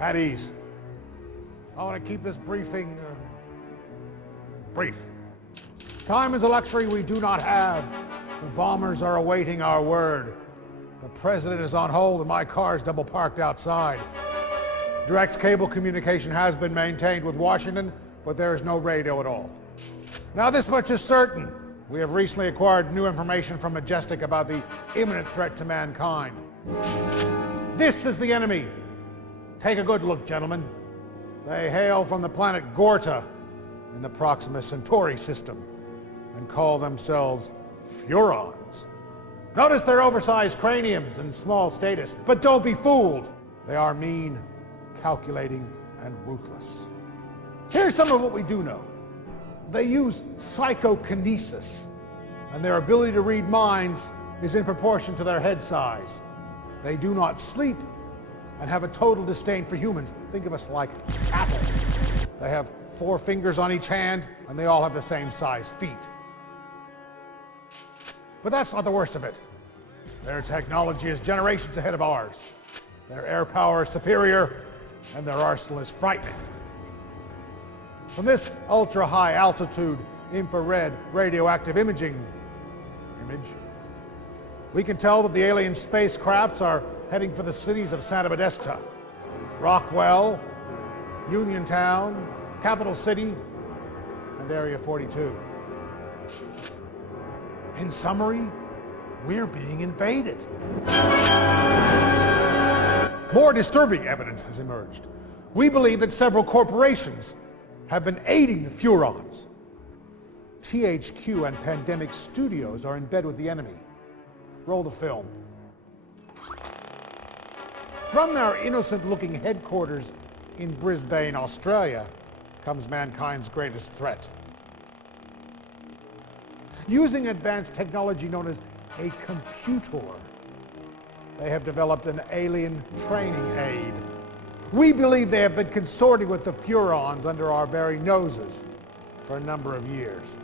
At ease. I want to keep this briefing brief. Time is a luxury we do not have. The bombers are awaiting our word. The president is on hold and my car's double parked outside. Direct cable communication has been maintained with Washington, but there is no radio at all. Now this much is certain. We have recently acquired new information from Majestic about the imminent threat to mankind. This is the enemy. Take a good look, gentlemen. They hail from the planet Gorta in the Proxima Centauri system and call themselves furons. Notice their oversized craniums and small status, but don't be fooled. They are mean, calculating, and ruthless. Here's some of what we do know. They use psychokinesis, and their ability to read minds is in proportion to their head size. They do not sleep and have a total disdain for humans. Think of us like cattle. They have 4 fingers on each hand, and they all have the same size feet. But that's not the worst of it. Their technology is generations ahead of ours. Their air power is superior, and their arsenal is frightening. From this ultra-high altitude infrared radioactive image, we can tell that the alien spacecrafts are heading for the cities of Santa Modesta, Rockwell, Uniontown, Capital City, and Area 42. In summary, we're being invaded. More disturbing evidence has emerged. We believe that several corporations have been aiding the furons. THQ and Pandemic Studios are in bed with the enemy. Roll the film. From their innocent-looking headquarters in Brisbane, Australia, comes mankind's greatest threat. Using advanced technology known as a computer, they have developed an alien training aid. We believe they have been consorting with the furons under our very noses for a number of years.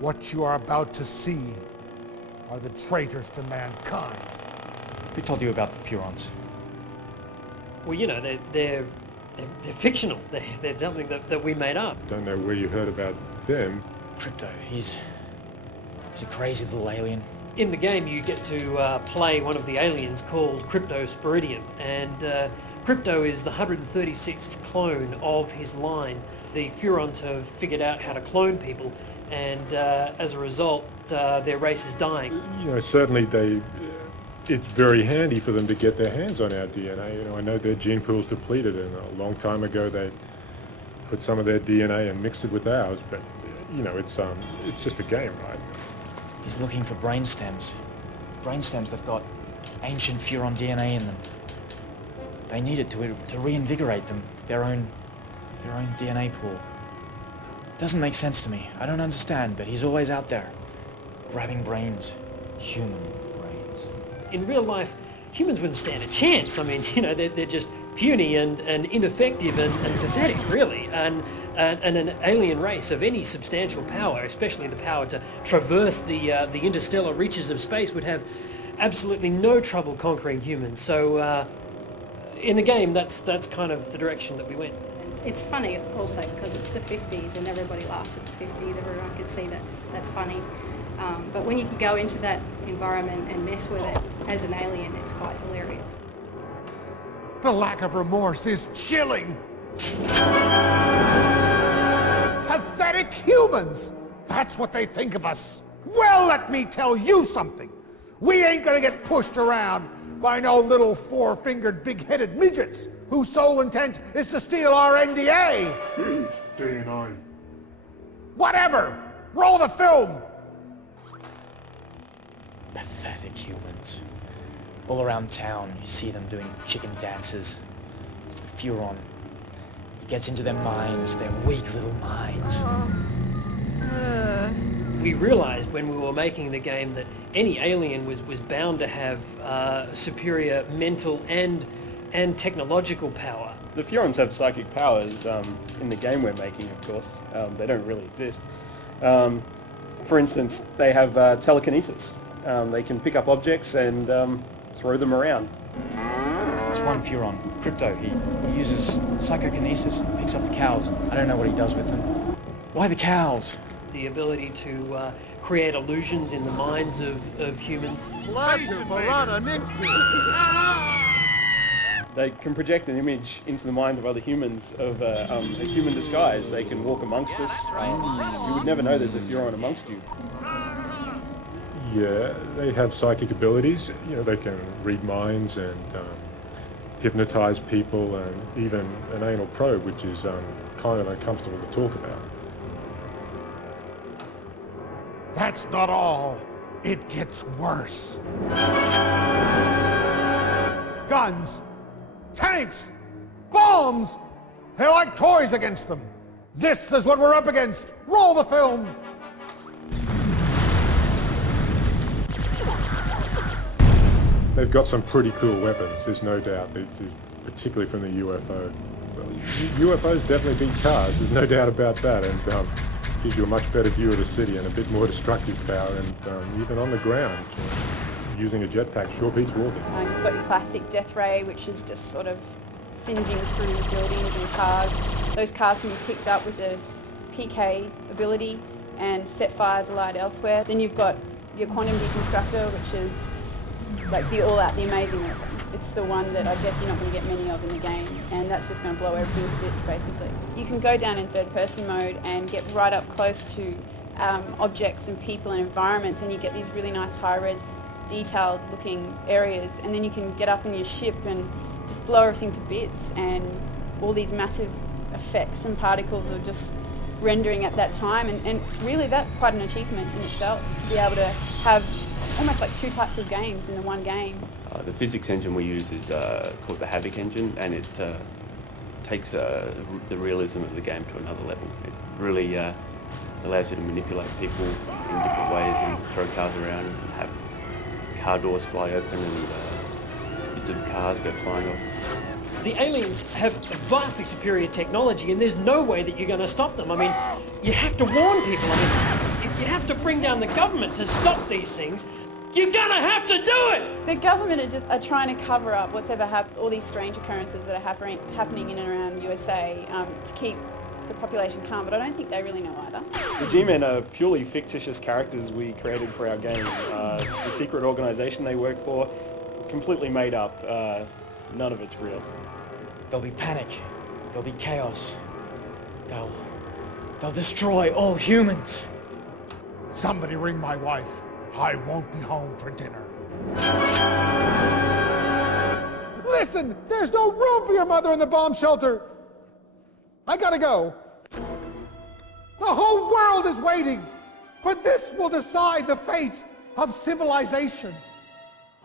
What you are about to see are the traitors to mankind. Who told you about the furons? Well, you know, they're fictional. They're something that we made up. Don't know where you heard about them. Crypto, he's a crazy little alien. In the game, you get to play one of the aliens called Crypto Spiridium, and Crypto is the 136th clone of his line. The Furons have figured out how to clone people, and as a result, their race is dying. You know, certainly it's very handy for them to get their hands on our DNA. You know, I know their gene pool's depleted, and a long time ago they put some of their DNA and mixed it with ours. But you know, it's just a game, right? He's looking for brain stems. Brain stems that've got ancient furon DNA in them. They need it to reinvigorate them, their own DNA pool. Doesn't make sense to me. I don't understand, but he's always out there, grabbing brains, human brains. In real life, humans wouldn't stand a chance. I mean, you know, they're just puny and ineffective and pathetic, really. And an alien race of any substantial power, especially the power to traverse the interstellar reaches of space, would have absolutely no trouble conquering humans. So, in the game, that's kind of the direction that we went. It's funny also because it's the 50s and everybody laughs at the 50s. Everyone can see that's funny. But when you can go into that environment and mess with it as an alien, it's quite hilarious. The lack of remorse is chilling. Pathetic humans! That's what they think of us. Well, let me tell you something. We ain't gonna get pushed around by no little four-fingered, big-headed midgets whose sole intent is to steal our NDA. DNA. Whatever! Roll the film! Pathetic humans. All around town, you see them doing chicken dances. It's the furon. He gets into their minds, their weak little minds. We realized when we were making the game that any alien was bound to have superior mental and technological power. The Furons have psychic powers in the game we're making, of course. They don't really exist. For instance, they have telekinesis. They can pick up objects and throw them around. It's one Furon, Crypto. He uses psychokinesis and picks up the cows. I don't know what he does with them. Why the cows? The ability to create illusions in the minds of humans. They can project an image into the mind of other humans of a human disguise. They can walk amongst us. You would never know there's a Furon amongst you. Yeah, they have psychic abilities. You know, they can read minds and hypnotize people, and even an anal probe, which is kind of uncomfortable to talk about. That's not all. It gets worse. Guns, tanks, bombs. They're like toys against them. This is what we're up against. Roll the film. They've got some pretty cool weapons, there's no doubt, particularly from the UFO. Well, UFOs definitely beat cars, there's no doubt about that, and gives you a much better view of the city and a bit more destructive power, and even on the ground, using a jetpack sure beats walking. You've got your classic death ray, which is just sort of singeing through buildings and cars. Those cars can be picked up with a PK ability and set fires alight elsewhere. Then you've got your quantum deconstructor, which is like the all-out, the amazing weapon. It's the one that I guess you're not going to get many of in the game, and that's just going to blow everything to bits, basically. You can go down in third-person mode and get right up close to objects and people and environments, and you get these really nice high-res, detailed-looking areas, and then you can get up in your ship and just blow everything to bits, and all these massive effects and particles are just rendering at that time, and really that's quite an achievement in itself, to be able to have almost like two types of games in the one game. The physics engine we use is called the Havoc engine, and it takes the realism of the game to another level. It really allows you to manipulate people in different ways and throw cars around and have car doors fly open and bits of cars go flying off. The aliens have vastly superior technology, and there's no way that you're going to stop them. I mean, you have to warn people. I mean, you have to bring down the government to stop these things. You're gonna have to do it! The government are trying to cover up what's ever happened, all these strange occurrences that are happening in and around USA to keep the population calm, but I don't think they really know either. The G-Men are purely fictitious characters we created for our game. The secret organisation they work for, completely made up. None of it's real. There'll be panic. There'll be chaos. They'll destroy all humans. Somebody ring my wife. I won't be home for dinner. Listen, there's no room for your mother in the bomb shelter. I gotta go. The whole world is waiting, for this will decide the fate of civilization.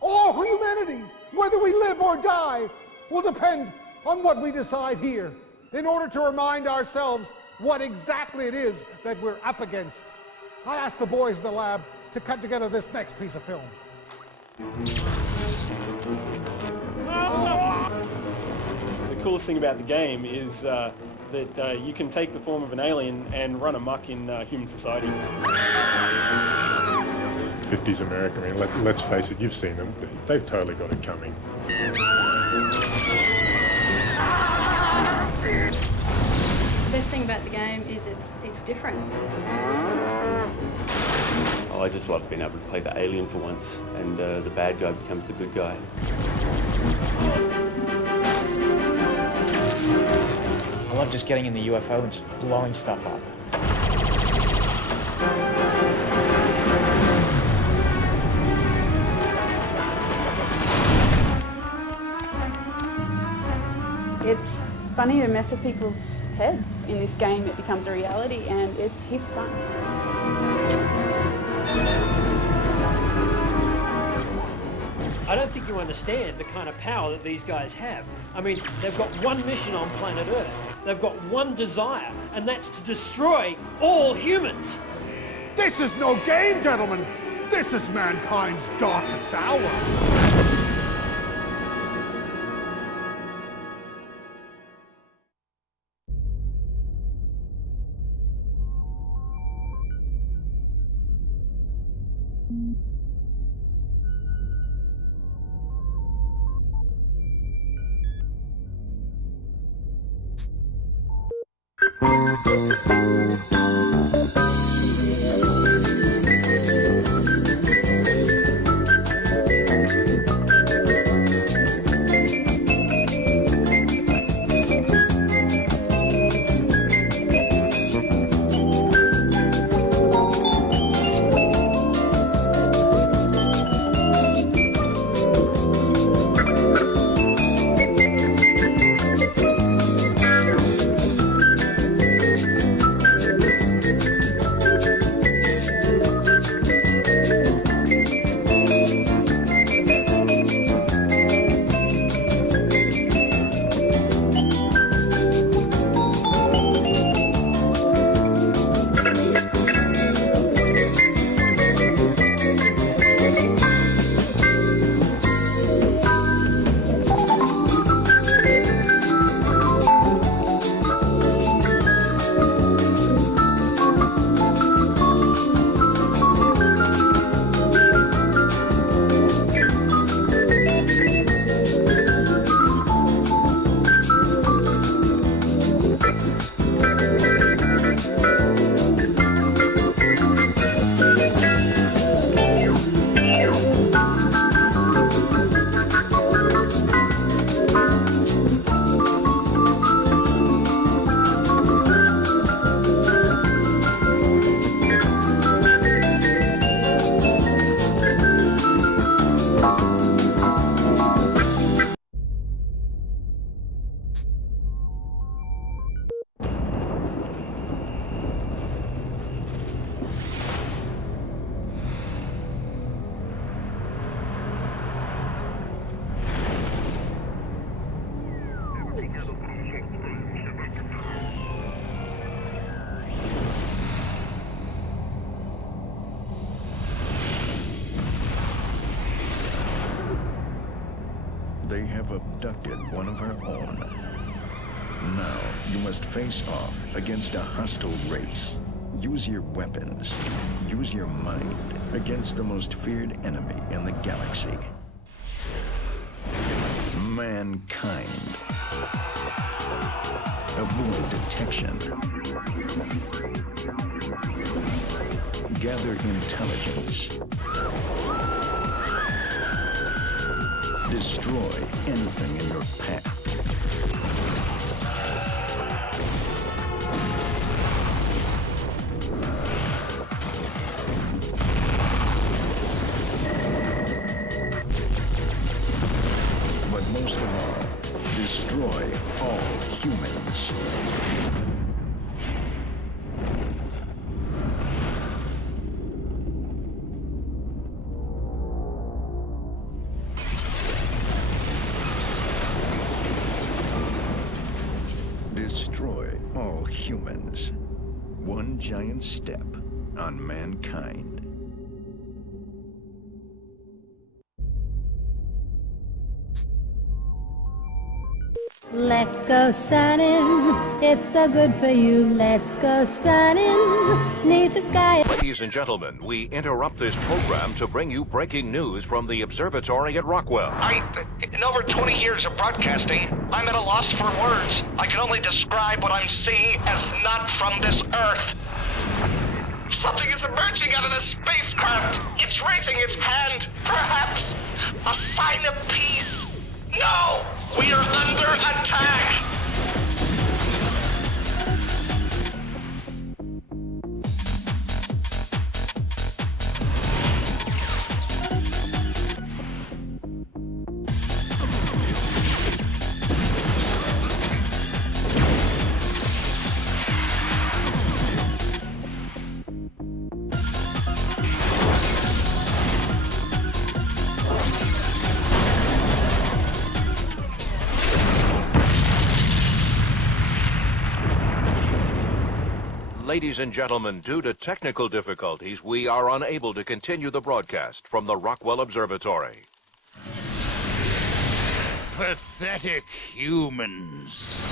All humanity, whether we live or die, will depend on what we decide here in order to remind ourselves what exactly it is that we're up against. I asked the boys in the lab to cut together this next piece of film. The coolest thing about the game is that you can take the form of an alien and run amok in human society. 50s America, I mean, let's face it, you've seen them. They've totally got it coming. The best thing about the game is it's different. I just love being able to play the alien for once, and the bad guy becomes the good guy. I love just getting in the UFO and just blowing stuff up. It's funny to mess with people's heads. In this game it becomes a reality, and it's heaps of fun. I don't think you understand the kind of power that these guys have. I mean, they've got one mission on planet Earth. They've got one desire, and that's to destroy all humans. This is no game, gentlemen. This is mankind's darkest hour. They have abducted one of our own. Now, you must face off against a hostile race. Use your weapons, use your mind against the most feared enemy in the galaxy. Mankind. Avoid detection. Gather intelligence. Destroy anything in your path. But most of all, destroy all humans. Destroy all humans. One giant step on mankind. Let's go sunning, it's so good for you. Let's go sunning, neath the sky. Ladies and gentlemen, we interrupt this program to bring you breaking news from the observatory at Rockwell. In over 20 years of broadcasting, I'm at a loss for words. I can only describe what I'm seeing as not from this Earth. Something is emerging out of the spacecraft. It's raising its hand. Perhaps a sign of peace. No! We are under attack! Ladies and gentlemen, due to technical difficulties, we are unable to continue the broadcast from the Rockwell Observatory. Pathetic humans.